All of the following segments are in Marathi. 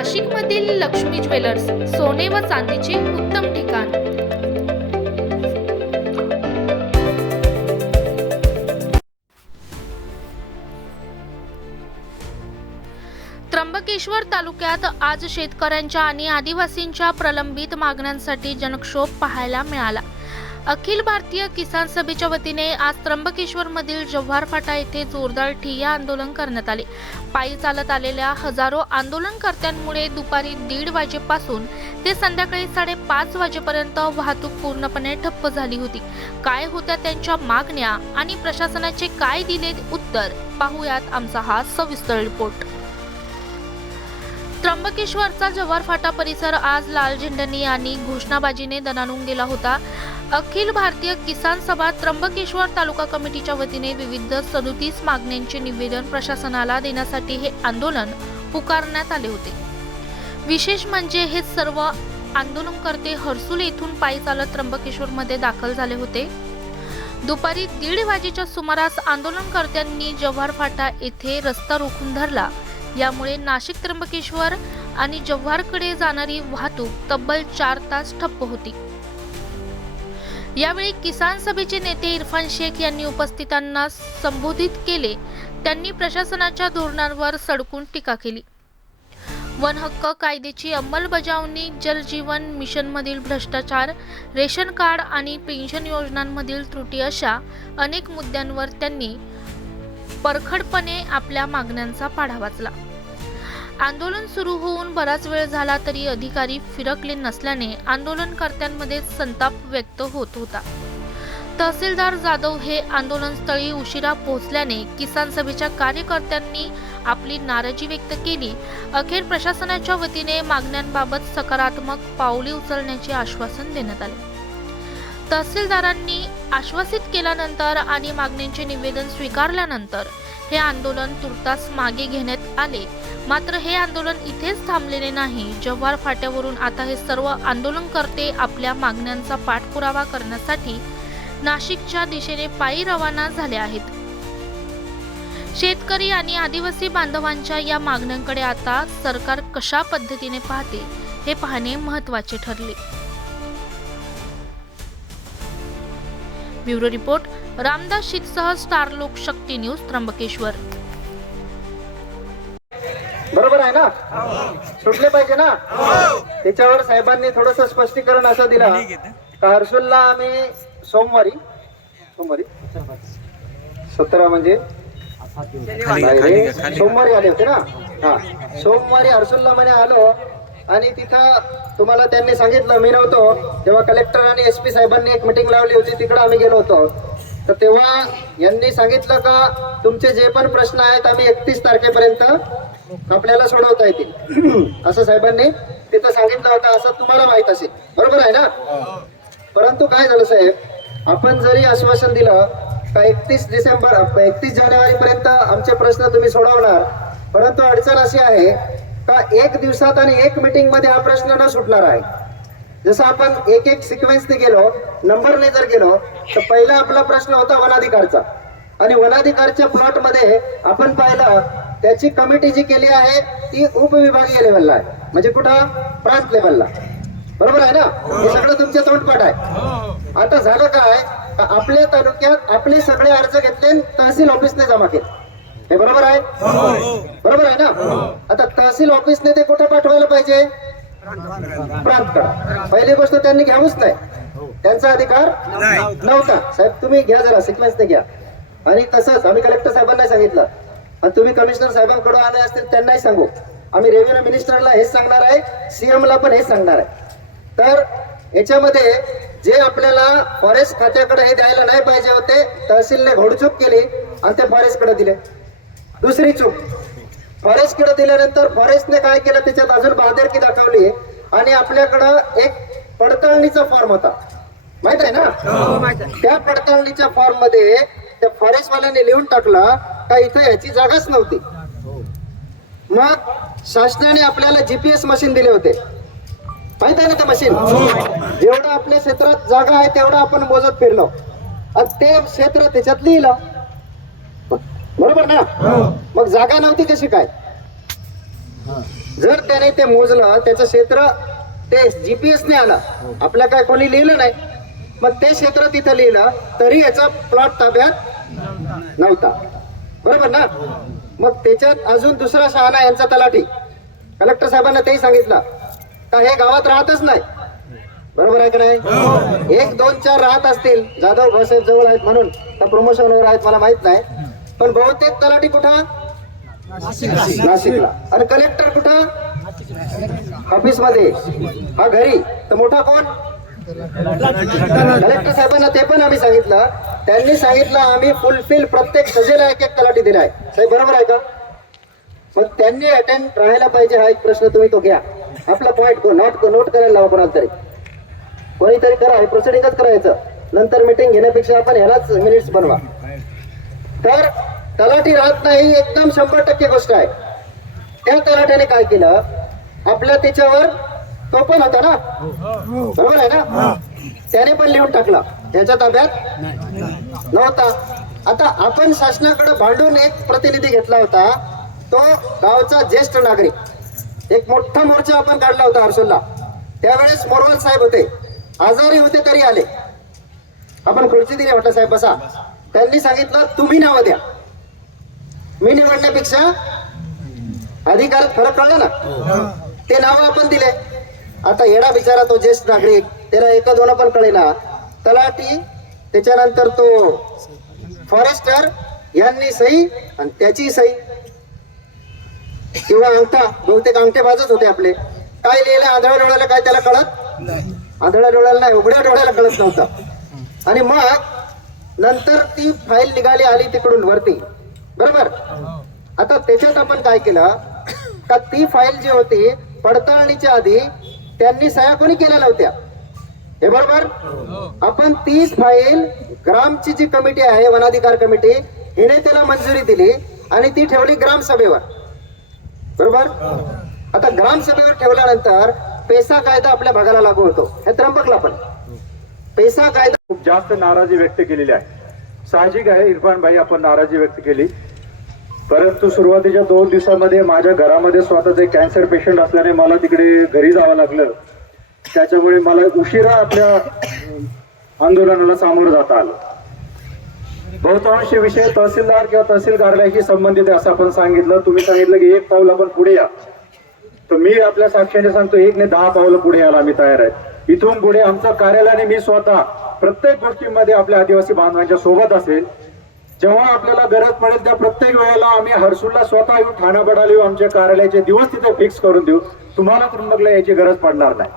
नाशिकमधील लक्ष्मी ज्वेलर्स, सोने व चांदीचे उत्तम ठिकाण। त्र्यंबकेश्वर तालुक्यात आज शेतकऱ्यांच्या आणि आदिवासींच्या प्रलंबित मागण्यांसाठी जनक्षोभ पाहायला मिळाला। अखिल भारतीय किसान सभेच्या वतीने आज त्र्यंबकेश्वरमधील जव्हार फाटा येथे जोरदार ठिय्या आंदोलन करण्यात आले। पायी चालत आलेल्या हजारो आंदोलनकर्त्यांमुळे दुपारी 1:30 वाजेपासून ते संध्याकाळी 5:30 वाजेपर्यंत वाहतूक पूर्णपणे ठप्प झाली होती। काय होत्या त्यांच्या मागण्या आणि प्रशासनाचे काय दिले उत्तर, पाहूयात आमचा हा सविस्तर रिपोर्ट। त्र्यंबकेश्वरचा जव्हार फाटा परिसर आज लाल झेंड्यांनी आणि घोषणाबाजीने दणाणून गेला होता। अखिल भारतीय किसान सभा त्र्यंबकेश्वर तालुका कमिटीच्या वतीने विविध 37 मागण्यांचे निवेदन प्रशासनाला देण्यासाठी हे आंदोलन पुकारण्यात आले होते। विशेष म्हणजे हे सर्व आंदोलनकर्ते हर्सुल येथून पायी चालत त्र्यंबकेश्वरमध्ये दाखल झाले होते। दुपारी 1:30 वाजेच्या सुमारास आंदोलनकर्त्यांनी जव्हार फाटा येथे रस्ता रोखून धरला। यामुळे नाशिक त्र्यंबकेश्वर आणि जव्हारकडे जाणारी वाहतूक तब्बल 4 तास ठप्प होती। यावेळी किसान सभेचे नेते इरफान शेख यांनी उपस्थितांना संबोधित केले। त्यांनी प्रशासनाच्या धोरणांवर सडकून टीका केली। वन हक्क कायद्याची अंमलबजावणी, जल जीवन मिशनमधील भ्रष्टाचार, रेशन कार्ड आणि पेन्शन योजनांमधील त्रुटी अशा अनेक मुद्द्यांवर त्यांनी परखडपणे आपल्या मागण्यांचा पाढा वाचला। आंदोलन सुरू होऊन बराच वेळ झाला तरी अधिकारी फिरकले नसल्याने आंदोलनकर्त्यांमध्ये संताप व्यक्त होत होता। तहसीलदार जाधव हे आंदोलनस्थळी उशिरा पोहोचल्याने किसान सभेच्या कार्यकर्त्यांनी आपली नाराजी व्यक्त केली। अखेर प्रशासनाच्या वतीने मागण्यांबाबत सकारात्मक पावले उचलण्याचे आश्वासन देण्यात आले। तहसीलदारांनी आश्वासित केल्यानंतर आणि मागण्यांचे निवेदन स्वीकारल्यानंतर हे आंदोलन तुर्तास मागे घेण्यात आले। मात्र हे आंदोलन इथेच थांबलेले नाही। जव्हार फाट्यावरून आता हे सर्व आंदोलनकर्ते आपल्या मागण्यांचा पाठपुरावा करण्यासाठी नाशिकच्या दिशेने पायी रवाना झाले आहेत। शेतकरी आणि आदिवासी बांधवांच्या या मागण्यांकडे आता सरकार कशा पद्धतीने पाहते हे पाहणे महत्त्वाचे ठरले। ब्युरो रिपोर्ट, रामदास शीतसह स्टार लोकशक्ती न्यूज, त्र्यंबकेश्वर। बरोबर आहे ना? सुटले पाहिजे ना? त्याच्यावर साहेबांनी थोडंसं स्पष्टीकरण असं दिलं का हर्सुलला आम्ही सोमवारी 17 म्हणजे सोमवारी आले होते ना। हा, सोमवारी हर्सुलला म्हणे आलो आणि तिथं तुम्हाला त्यांनी सांगितलं, मी नव्हतो तेव्हा कलेक्टर आणि SP साहेबांनी एक मीटिंग लावली होती, तिकडे आम्ही गेलो होतो। तर तेव्हा यांनी सांगितलं का तुमचे जे पण प्रश्न आहेत आम्ही 31 तारखेपर्यंत आपल्याला सोडवता येतील असं साहेबांनी तिथं सांगितलं होतं, असं तुम्हाला माहित असेल, बरोबर आहे ना? परंतु काय झालं साहेब, आपण जरी आश्वासन दिलं का 31 जानेवारी पर्यंत आमचे प्रश्न तुम्ही सोडवणार, परंतु अडचण अशी आहे का 1 दिवसात आणि 1 मीटिंग मध्ये हा प्रश्न न सुटणार आहे। जसं आपण एक सिक्वेन्सने गेलो, नंबरने जर गेलो तर पहिला आपला प्रश्न होता वनाधिकारचा, आणि वनाधिकारच्या प्लॉट मध्ये आपण पाहिलं त्याची कमिटी जी केली आहे ती उपविभागीय लेवलला आहे, म्हणजे कुठं प्रांत लेवलला, बरोबर आहे ना? हे सगळं तुमच्या तोंडपाठ आहे। आता झालं काय, आपल्या तालुक्यात आपले सगळे अर्ज घेतले तहसील ऑफिसने जमा केले, हे बरोबर आहे? बरोबर आहे ना? आता तहसील ऑफिसने ते कुठे पाठवायला पाहिजे? प्रांतकडे। पहिली गोष्ट त्यांनी घ्यावूच नाही, त्यांचा अधिकार नव्हता। साहेब तुम्ही घ्या, जरा सिक्वेन्सने घ्या। आणि तसंच आम्ही कलेक्टर साहेबांना सांगितलं, आणि तुम्ही कमिशनर साहेबांकडून आले असतील त्यांनाही सांगू, आम्ही रेव्हेन्यू मिनिस्टरला हेच सांगणार आहे, CM ला पण हेच सांगणार आहे। तर याच्यामध्ये जे आपल्याला फॉरेस्ट खात्याकडे हे द्यायला नाही पाहिजे होते, तहसीलने घोडचूक केली आणि ते फॉरेस्टकडे दिले। दुसरी चूक, फॉरेस्टकडे दिल्यानंतर फॉरेस्टने काय केलं, त्याच्यात अजून बाहेरकी दाखवली आणि आपल्याकडं एक पडताळणीचा फॉर्म होता, माहित आहे ना? त्या पडताळणीच्या फॉर्म मध्ये त्या फॉरेस्टवाल्यांनी लिहून टाकला का इथं याची जागाच नव्हती। मग शासनाने आपल्याला GPS मशीन दिले होते, माहित आहे ना ते मशीन? जेवढं आपल्या क्षेत्रात जागा आहे तेवढं आपण मोजत फिरलो आणि ते क्षेत्र त्याच्यात लिहिलं, बरोबर ना? मग जागा नव्हती कशी काय? जर त्याने ते मोजलं, त्याचं क्षेत्र ते GPS ने आला, आपल्या काय कोणी लिहिलं नाही, मग ते क्षेत्र तिथं लिहिलं तरी याचा प्लॉट ताब्यात नव्हता, बरोबर ना? मग त्याच्यात अजून दुसरा शहाणा यांचा तलाठी, कलेक्टर साहेबांना तेही सांगितलं का हे गावात राहतच नाही, बरोबर आहे का नाही? 1, 2, 4 राहत असतील, जाधव भाऊसाहेब जवळ आहेत म्हणून त्या प्रमोशनवर आहेत मला माहित नाही, पण बहुतेक तलाठी कुठं? नाशिकला. आणि कलेक्टर कुठं? ऑफिस मध्ये. हा घरी. तर मोठा कोण? कलेक्टर साहेबांना ते पण आम्ही सांगितलं, त्यांनी सांगितलं आम्ही फुलफिल प्रत्येक सजेला एक तलाठी दिलाय. साहेब बरोबर आहे का? मग त्यांनी अटेंड राहायला पाहिजे हा एक प्रश्न तुम्ही तो घ्या. आपला पॉईंट नोट करायला लावा कोणाला तरी, कोणीतरी करा, हे प्रोसिडिंगच करायचं. नंतर मीटिंग घेण्यापेक्षा आपण ह्यालाच मिनिट्स बनवा. तर तलाठी राहत नाही एकदम 100% गोष्ट आहे. त्या तलाठ्याने काय केलं, आपल्या त्याच्यावर तो पण होता ना, बरोबर आहे ना, त्याने पण लिहून टाकला, त्याच्या ताब्यात नव्हता. आता आपण शासनाकडे भांडून एक प्रतिनिधी घेतला होता, तो गावचा ज्येष्ठ नागरिक. एक मोठा मोर्चा आपण काढला होता हर्सुलला. त्यावेळेस मोरवाल साहेब होते, आजारी होते तरी आले. आपण खुर्ची दिली, म्हटलं साहेब बसा. त्यांनी सांगितलं तुम्ही नावं द्या, मी निवडण्यापेक्षा अधिकारात फरक कळला ना, ते नाव आपण दिले. आता येडा बिचारा तो ज्येष्ठ नागरिक, त्याला एका दोन पण कळेना. तलाठी, त्याच्यानंतर तो फॉरेस्टर यांनी सही आणि त्याची सही किंवा अंगठा, बहुतेक अंगठेबाजच होते आपले. काय लिहिलं आंधळ्या डोळ्याला काय त्याला कळत? आंधळ्या डोळ्याला नाही, उघड्या डोळ्याला कळत नव्हतं. आणि मग नंतर ती फाईल निघाली, आली तिकडून वरती, बरोबर. आता त्याच्यात आपण काय केलं का, ती फाईल जी होती पडताळणीच्या आधी त्यांनी सह्या कोणी केल्या नव्हत्या, हे बरोबर. आपण तीच फाईल ग्रामची जी कमिटी आहे, वनाधिकार कमिटी, हिने त्याला मंजुरी दिली आणि ती ठेवली ग्रामसभेवर, बरोबर. आता ग्रामसभेवर ठेवल्यानंतर पेसा कायदा आपल्या भागाला लागू होतो. हे त्र्यंबकला पण पेसा कायदा खूप जास्त नाराजी व्यक्त केलेली आहे. साहजिक आहे इरफान भाई, आपण नाराजी व्यक्त केली, परंतु सुरुवातीच्या 2 दिवसामध्ये माझ्या घरामध्ये स्वतःच एक कॅन्सर पेशंट असल्याने मला तिकडे घरी जावं लागलं. त्याच्यामुळे मला उशिरा आपल्या आंदोलनाला सामोरं जाता आलं. बहुतांश विषय तहसीलदार किंवा तहसील कार्यालयाशी संबंधित आहे असं आपण सांगितलं. तुम्ही सांगितलं की 1 पाऊल आपण पुढे या, तर मी आपल्या साक्षीने सांगतो 1 ने 10 पावलं पुढे यायला आम्ही तयार आहे. इथून पुढे आमचं कार्यालयाने मी स्वतः प्रत्येक गोष्टीमध्ये आपल्या आदिवासी बांधवांच्या सोबत असेल. जेव्हा आपल्याला गरज पडेल त्या प्रत्येक वेळेला आम्ही हर्सुलला स्वतः येऊ, ठाणा बडाला येऊ, आमच्या कार्यालयाचे दिवस तिथे फिक्स करून देऊ. तुम्हाला त्र्यंबकला याची गरज पडणार नाही.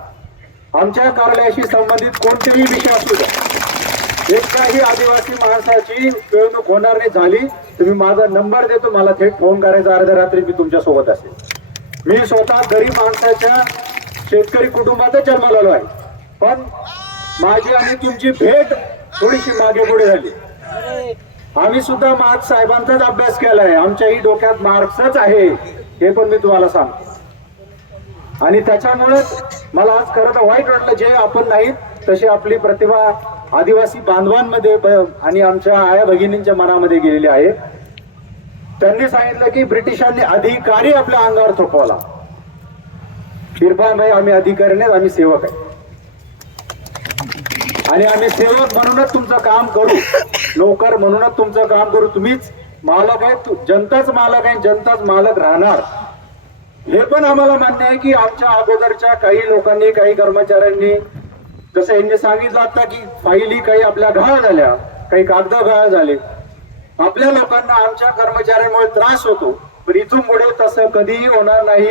आमच्या कार्यालयाशी संबंधित कोणतेही विषय असू द्या, एकाही आदिवासी माणसाची पिळवणूक होणार नाही झाली, तुम्ही माझा नंबर देतो, मला थेट फोन करायचा, अर्ध्या रात्री मी तुमच्या सोबत असेल. मी स्वतः गरीब माणसाच्या शेतकरी कुटुंबातच जन्माला आहे, पण माझी आणि तुमची भेट थोडीशी मागे पुढे झाली. आम्ही सुद्धा मार्क्स साहेबांचाच अभ्यास केलाय, आमच्याही डोक्यात मार्क्सच आहे, हे पण मी तुम्हाला सांगतो. आणि त्याच्यामुळे मला आज खरं तर वाईट वाटलं, जे आपण नाहीत तशी आपली प्रतिभा आदिवासी बांधवांमध्ये आणि आमच्या आया भगिनींच्या मनामध्ये गेलेली आहे. त्यांनी सांगितलं की ब्रिटिशांनी अधिकारी आपल्या अंगावर थोपवला. इरफान भाई, आम्ही अधिकारी नाही, आम्ही सेवक आहे. आणि आम्ही सेवक म्हणूनच तुमचं काम करू, नोकर म्हणूनच तुमचं काम करू. तुम्हीच मालक आहे, जनताच मालक आहे, जनताच मालक राहणार. हे पण आम्हाला मान्य आहे की आमच्या अगोदरच्या काही लोकांनी, काही कर्मचाऱ्यांनी, जसं यांनी सांगितलं आता की फाईली काही आपल्या गहाळ झाल्या, काही कागद गहाळ झाले. आपल्या लोकांना, आमच्या कर्मचाऱ्यांमुळे त्रास होतो, पण इथून पुढे तसं कधीही होणार नाही,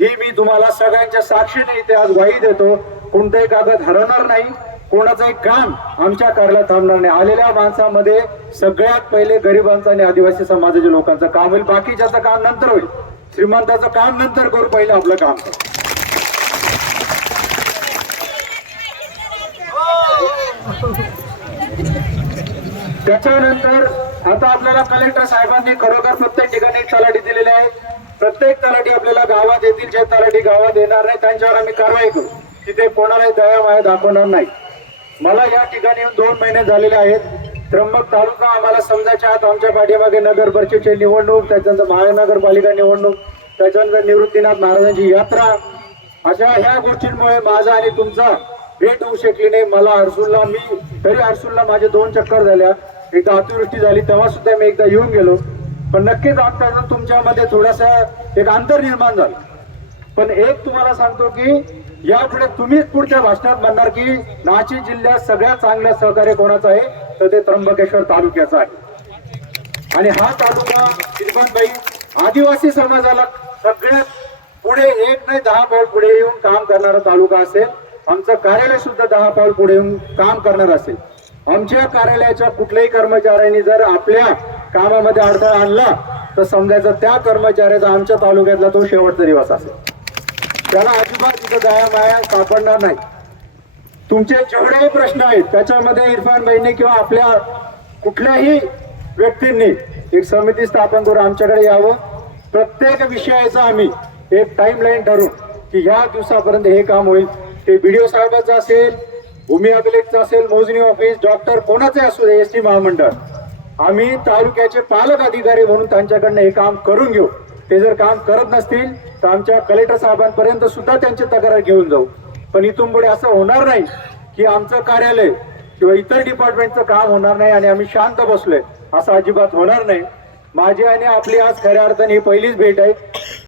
ही मी तुम्हाला सगळ्यांच्या साक्षीने इथे आज ग्वाही देतो. कोणताही कागद हरवणार नाही, कोणाचंही काम आमच्या कार्यालयात थांबणार नाही. आलेल्या माणसामध्ये सगळ्यात पहिले गरिबांचं आणि आदिवासी समाजाच्या लोकांचं काम होईल, बाकीच्याचं काम नंतर होईल. श्रीमंताचं काम नंतर करू, पहिलं आपलं काम. त्याच्यानंतर आता आपल्याला कलेक्टर साहेबांनी खरोखर प्रत्येक ठिकाणी तलाठी दिलेले आहेत. प्रत्येक तलाठी आपल्याला गावात येतील, जे तलाठी गावात येणार नाही त्यांच्यावर आम्ही कारवाई करू. तिथे कोणालाही दया माया दाखवणार नाही. मला या ठिकाणी येऊन 2 महिने झालेले आहेत. त्र्यंबक तालुका आम्हाला समजायच्या आत, आमच्या पाठीमागे नगर परिषदेची निवडणूक, त्याच्यानंतर महानगरपालिका निवडणूक, त्याच्यानंतर निवृत्तीनाथ महाराजांची यात्रा, अशा ह्या गोष्टींमुळे माझा आणि तुमचा भेट होऊ शकली नाही. मला हर्सुलला तरी हर्सुलला माझे 2 चक्कर झाल्या. एकदा अतिवृष्टी झाली तेव्हा सुद्धा मी एकदा येऊन गेलो. पण नक्कीच आमच्या तुमच्यामध्ये थोडासा एक अंतर निर्माण झालं. पण एक तुम्हाला सांगतो की यापुढे तुम्हीच पुढच्या भाषणात म्हणणार की नाशिक जिल्ह्यात सगळ्यात चांगलं सहकार्य कोणाचं आहे, तर ते त्र्यंबकेश्वर तालुक्याचा आहे. आणि हा तालुका इरफानभाई आदिवासी समाजाला सगळ्यात पुढे 1 नाही 10 पाऊल पुढे येऊन काम करणारा तालुका असेल. आमचं कार्यालय सुद्धा 10 पाऊल पुढे येऊन काम करणार असेल. आमच्या कार्यालयाच्या कुठल्याही कर्मचाऱ्यांनी जर आपल्या कामामध्ये अडथळा आणला तर समजायचं त्या कर्मचाऱ्याचा आमच्या तालुक्यातला तो शेवटचा दिवस असेल. त्याला अजिबात तिथं दया माया सापडणार नाही. तुमचे जेवढेही प्रश्न आहेत त्याच्यामध्ये इरफानभाईंनी किंवा आपल्या कुठल्याही व्यक्तींनी एक समिती स्थापन करून आमच्याकडे यावं. प्रत्येक विषयाचा आम्ही एक टाइमलाईन ठरवून की ह्या दिवसापर्यंत हे काम होईल. ते BDO साहेबाचं असेल, भूमी अभिलेखचं असेल, मोजणी ऑफिस, डॉक्टर कोणाचे असू दे, ST महामंडळ, आम्ही तालुक्याचे पालक अधिकारी म्हणून त्यांच्याकडनं हे काम करून घेऊ. ते जर काम करत नसतील तर आमच्या कलेक्टर साहेबांपर्यंत सुद्धा त्यांची तक्रार घेऊन जाऊ. पण इथून पुढे असं होणार नाही की आमचं कार्यालय किंवा इतर डिपार्टमेंटचं काम होणार नाही आणि आम्ही शांत बसलोय, असं अजिबात होणार नाही. माझी आणि आपली आज खऱ्या अर्थाने ही पहिलीच भेट आहे.